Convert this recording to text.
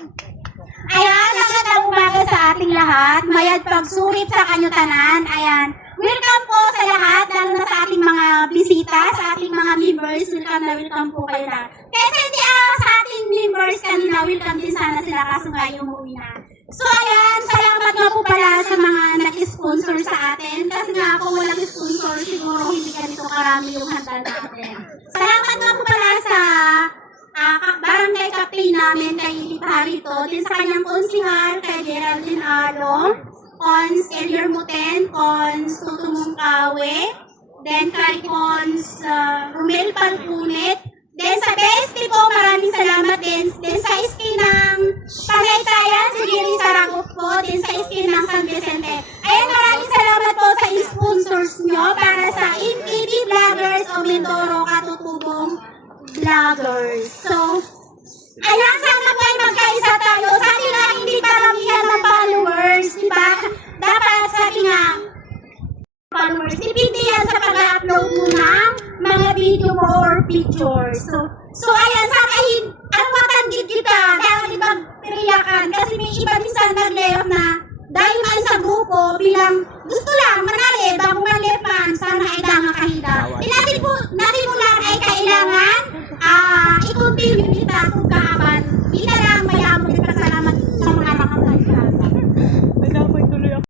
Ayan, magandang umaga sa ating lahat. Mayad pagsurit sa kanyutanan. Ayan, welcome po sa lahat, lalo na sa ating mga bisita, sa ating mga members. Welcome na welcome po kayo lahat. Kasi hindi sa ating members kanina, welcome din sana sila kaso nga yung umuwi na. So ayan, salamat nga po pala sa mga nag-sponsor sa atin. Kasi nga kung walang sponsor, siguro hindi ganito karami yung handal natin. Salamat nga po pala sa barangay captain namin kay Liparito, din sa kanyang konsihal, kay Geraldine Along, Cons Elier Muten, Cons Tutumong Kawe, then kay Cons Romel Palpunit, then sa bestie po, maraming salamat din sa skin ng Panaytayan, si Jerry Sarangok po, din sa skin ng San Vicente. Ayan, maraming salamat po sa sponsors nyo para sa MPB Vloggers o Mindoro Katutubong Vloggers. So, ayan, sana po ay magkaisa tayo. Sabi nga, hindi paramihan ng followers, di ba? Dapat, sabi nga, followers, dipindi yan sa pag-upload mo ng mga video mo or pictures. So ayan, sana ay, matanggit kita dahil magpiriyakan. Kasi may iba minsan nag-layoff na dahil man sa grupo, bilang gusto lang, manali, bago man-lepan, sana ay danga kahida. Nasimulan ay kailangan